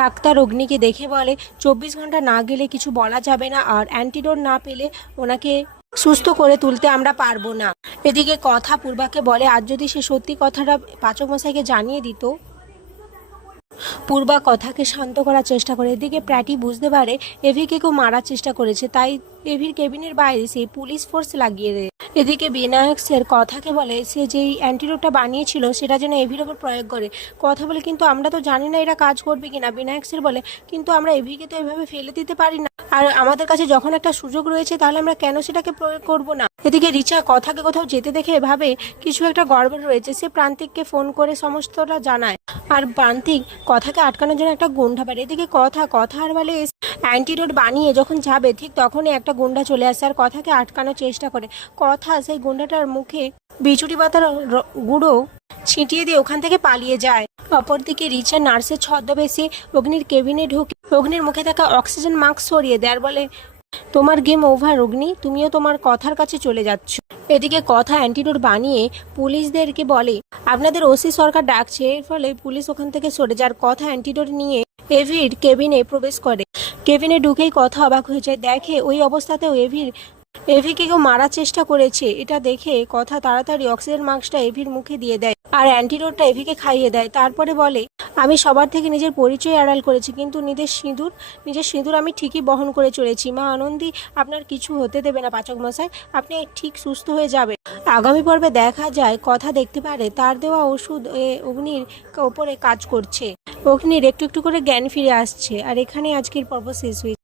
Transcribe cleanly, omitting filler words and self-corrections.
Doctor অগ্নিকে দেখে বলে 24 ঘন্টা না গেলে কিছু বলা যাবে না, আর অ্যান্টিডোট না পেলে ওনাকে সুস্থ করে তুলতে আমরা পারবো না। এদিকে কথা পূর্বাকে বলে আজ যদি সে সত্যি কথাটা পাচক মশাইকে জানিয়ে দিত। পূর্বা কথাকে শান্ত করার চেষ্টা করে। এদিকে প্র্যাটি বুঝতে পারে এভিকে কেউ মারার চেষ্টা করেছে, তাই এভির কেবিনের বাইরে সে পুলিশ ফোর্স লাগিয়ে দেয়। এদিকে বিনায়ক স্যার কথাকে বলে সে যেই অ্যান্টিডোটটা বানিয়েছিল সেটা যেন এভির ওপর প্রয়োগ করে। কথা বলে কিন্তু আমরা তো জানি না এরা কাজ করবে কিনা। বিনায়ক স্যার বলে কিন্তু আমরা এভিকে তো এভাবে ফেলে দিতে পারি না, আর আমাদের কাছে যখন একটা সুযোগ রয়েছে তাহলে আমরা কেন সেটাকে প্রয়োগ করব না। এদিকে রিচা কথাকে কোথাও যেতে দেখে ভাবে কিছু একটা গড়বড় রয়েছে। সে প্রান্তিককে ফোন করে সমস্তটা জানায়, আর প্রান্তিক কথাকে আটকানোর জন্য একটা গুন্ডা পারে। এদিকে কথা আর বলে অ্যান্টিডোট বানিয়ে যখন যাবে ঠিক তখনই একটা গুন্ডা চলে আসে আর কথাকে আটকানোর চেষ্টা করে। কথা সেই গুন্ডাটার মুখে বিচুটি পাতার গুঁড়ো ছিটিয়ে দিয়ে ওখান থেকে পালিয়ে যায়। অপরদিকে রিচা নার্সের ছদ্মবেশে অগ্নির কেবিনে ঢুকে অগ্নির মুখে থাকা অক্সিজেন মাস্ক সরিয়ে দেয় আর বলে তোমার গেম ওভার অগ্নি, তুমিও তোমার কথার কাছে চলে যাচ্ছ। এদিকে কথা অ্যান্টিডোট বানিয়ে পুলিশদেরকে বলে আপনাদের ওসি সরকার ডাকছে। এর ফলে পুলিশ ওখান থেকে সরে যার কথা অ্যান্টিডোট নিয়ে এভির কেবিনে প্রবেশ করে। কেবিনে ঢুকেই কথা অবাক হয়ে যায়, দেখে ওই অবস্থাতেও এভিকে কেউ মারার চেষ্টা করেছে। এটা দেখে কথা তাড়াতাড়ি অক্সিজেন মাস্কটা এভির মুখে দিয়ে দেয় আর অ্যান্টিডোটটা এভিকে খাইয়ে দেয়। তারপরে বলে আমি সবার থেকে নিজের পরিচয় আড়াল করেছি, কিন্তু নিজের সিঁদুর আমি ঠিকই বহন করে চলেছি। মা আনন্দী আপনার কিছু হতে দেবে না পাচক মশাই, আপনি ঠিক সুস্থ হয়ে যাবে। আগামী পর্বে দেখা যায় কথা দেখতে পারে তার দেওয়া ওষুধ অগ্নির ওপরে কাজ করছে। অগ্নির একটু একটু করে জ্ঞান ফিরে আসছে। আর এখানে আজকের পর্ব শেষ হয়েছে।